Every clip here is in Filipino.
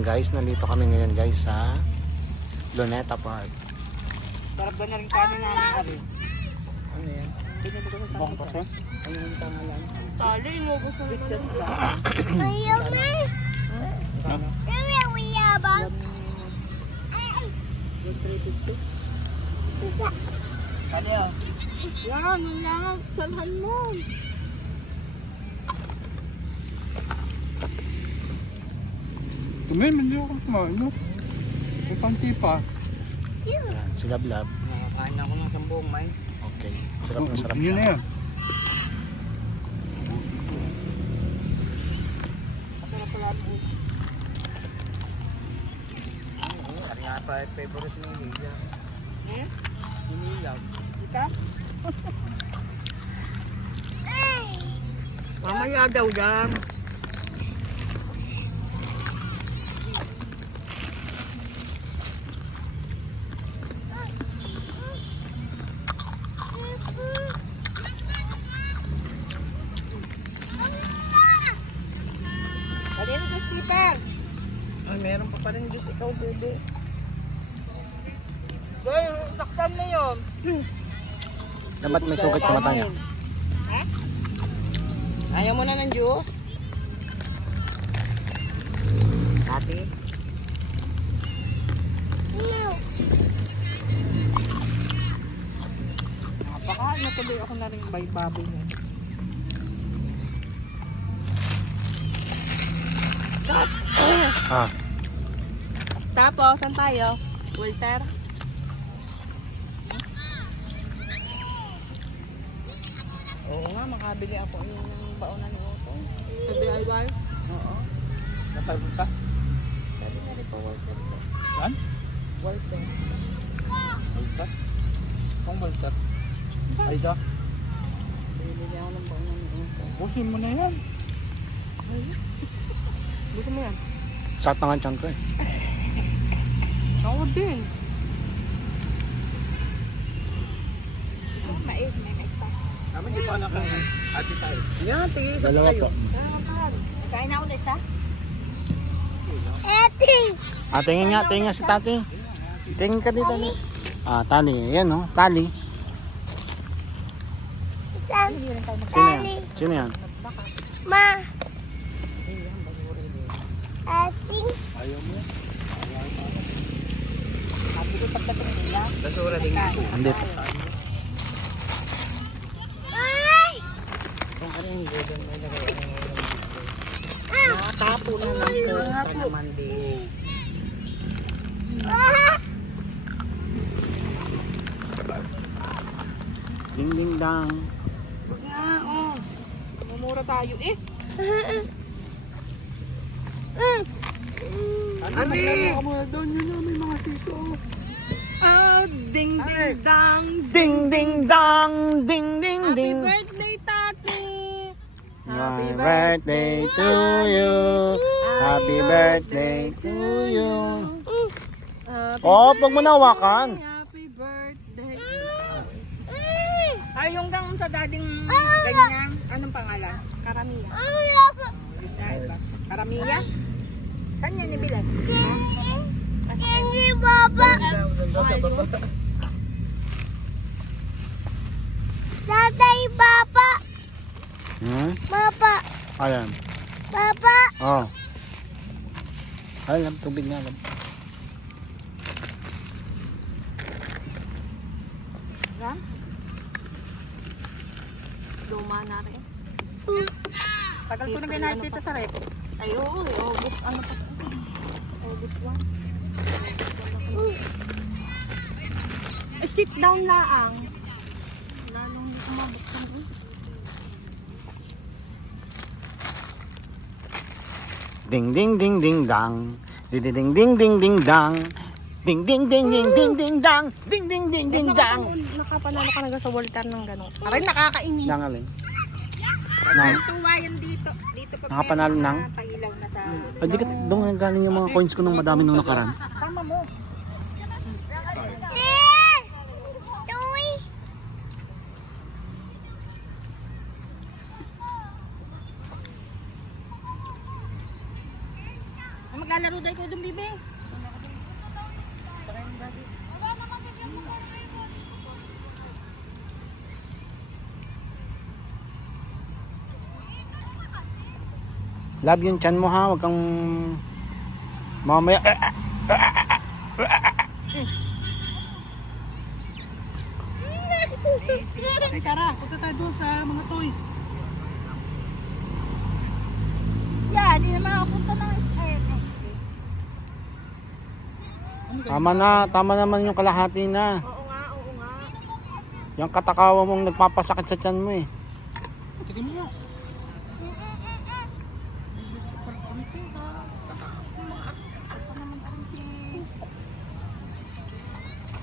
lang guys, nandito kami ngayon guys sa Luneta Park. Sarap ba na rin kanin namin kami? Ano yan? Binili ko sa Bong tanong. puti? Ano yung pangalan? Sali, inubos na Pizza naman. ka. Ayaw mo. Ayaw mo yabang. 350. Kali oh. Yan, yan, salhan mo. Kumain, hindi ako kumain, no? May panty pa. Yan, si Lablab. Nakakain ako ng sambong may. Okay, sarap na sarap Yun na yan. Kari nga pa favorite ni Emilia. Eh? Emilia. Ika? Mamaya daw yan. Kanino to, Skipper? Ay, meron pa rin Diyos ikaw, bebe. Goy, saktan mo yun. Dapat may sugat sa mata niya. Ayaw mo na ng juice? Ate? Napakain na tuloy ako na rin baboy niya. Ah, Tapos, saan tayo? Walter? Oo nga, makabili ako ng baonan ni Otto. Sa DIY? Oo. Natagod ka? Sabi na rin po Walter. Saan? Walter. Walter? Kung Walter? Aida? Bibili ako ng baonan ni Otto. Busin mo na yan. Gusto mo yan? sakit na nga ang tiyan ko eh. Ako din. Mais, may mais pa. Naman di pa nakain. Ate tayo. Yan, tigil-isa Dalawa kayo. po. Kain na ako na isa. Eting. Ah, tingin nga si tati. Tingin ka dito. Ah, tali. Yan oh, tali. Isang. Sino yan? Sino yan? Ma. Eting. Ayaw mo. Basura din ito. Andito. Ay. Kung ano yung gudon mo ilagay ano yung natapo na lang po pa naman din. Ah. Ding ding dang. Wag nga, oh. Mamura tayo eh. Abi! Ako muna doon. Yun na, may mga sito. Oh, ding ding dang. Ding ding dang. Ding ding Happy ding. birthday, Tati. Happy birthday to you. Happy birthday to you. Happy Oh, pag mo nawakan. Happy birthday. Ay, yung gang sa dading ganyan, anong pangalan? Karamiya. Karamiya? Kanya ni Bilan? Hindi, Baba. Tatay, Baba. Hmm? Baba. Ayan. Baba. Oh. Alam, tubig na alam. Luma na rin. Tagal ko na ginahit dito sa rep. Ay, oo. August, ano pa? August 1. Sit down laang. Lalong hindi ko mabuksan. Ding ding ding ding dang. Ding ding ding ding ding dang. Ding ding ding ding ding ding dang. Ding ding ding ding dang. Nakapanalo ka na sa Walter ng gano'n. Aray, nakakainis. Nang alin? Nang. Tuwa yan dito. Dito pag Nakapanalo ng? pahilaw na sa... Ay, di ka doon galing yung mga coins ko nung madami nung nakaraan. Tama mo. Tuwi. naglalaro dahil ko doon, bibi. Love yung chan mo ha, huwag kang mamaya. Ay, tara, punta tayo doon sa mga toys. Yeah, di naman ako punta ng Tama naman yung kalahati na. Oo nga, oo nga. Yung katakawa mong nagpapasakit sa chan mo eh. Tignan mo nga.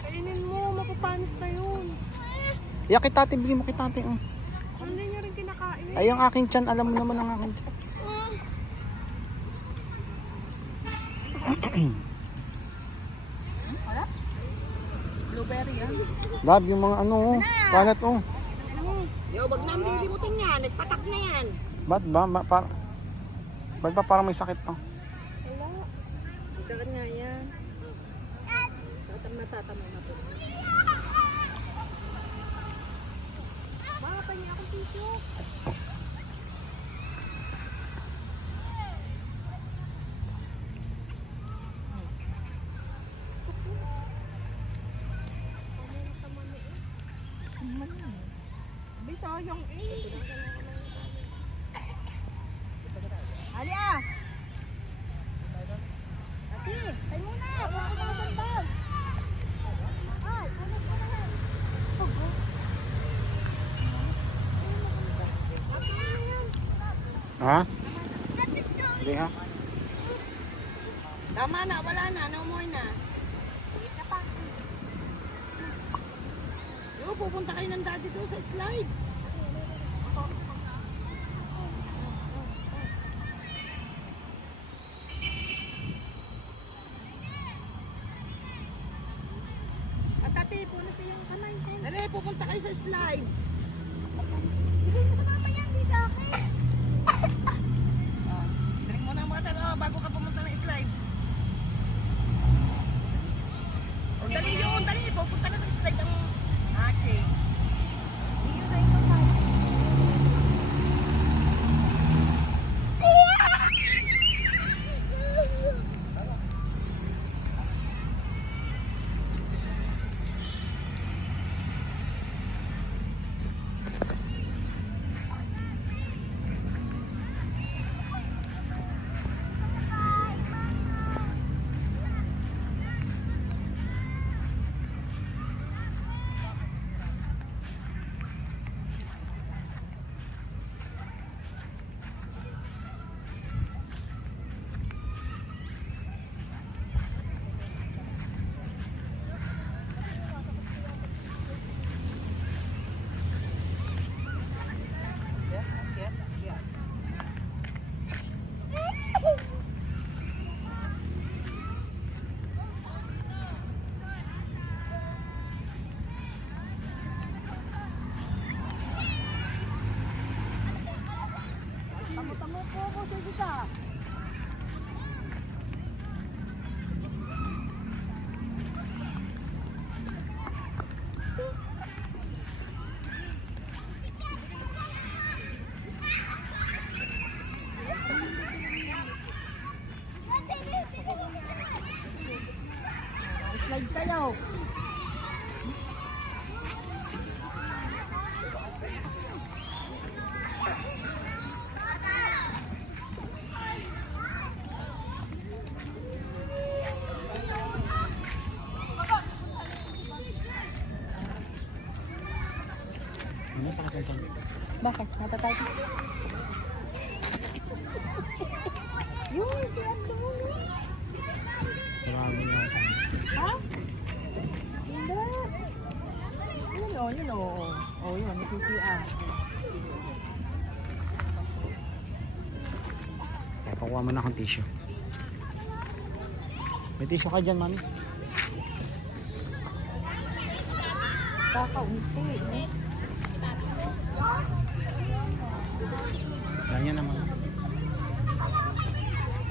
Kainin mo, mapapanis na yun. Iya kay tate, bigyan mo kay tate. Oh. Hindi niyo rin kinakain. Ay, ang aking chan, alam mo naman ang aking chan. blueberry yan. Love yung mga ano, oh. Kalat oh. Yo, wag na lilimutin yan. Nagpatak na yan. Ba't ba parang may sakit to? Sakit nga yan. Matatama na po. Baka pa niya akong tissue. Bisa yung Ali ah! Ati, tayo muna! Baka ka sa bag! Ay, ano pa na yan? Ha? Hindi ha? Tama na, wala na. No more na. Yo, pupunta kayo ng daddy doon sa slide. Atati, puno sa iyong kamay. Dali, pupunta kayo sa slide. Bigay mo sa mama yan, di sa akin. Drink mo ng water bago ka pumunta ng slide. O, dali yun, dali. Pupunta na sa slide ang Ache. Bigay mo sa iyong kamay. Tamo po ako sa kita. Slide kayo. Ano sakit ang chan? Bakit? Natatay ka? Yun, si Ando. Sarami na ang chan. Ha? Hindi. Yun o. Oh, yun, nagsikian. Kaya pakuha mo na akong tissue. May tissue ka dyan, mami? Kakaunti. Ganyan naman.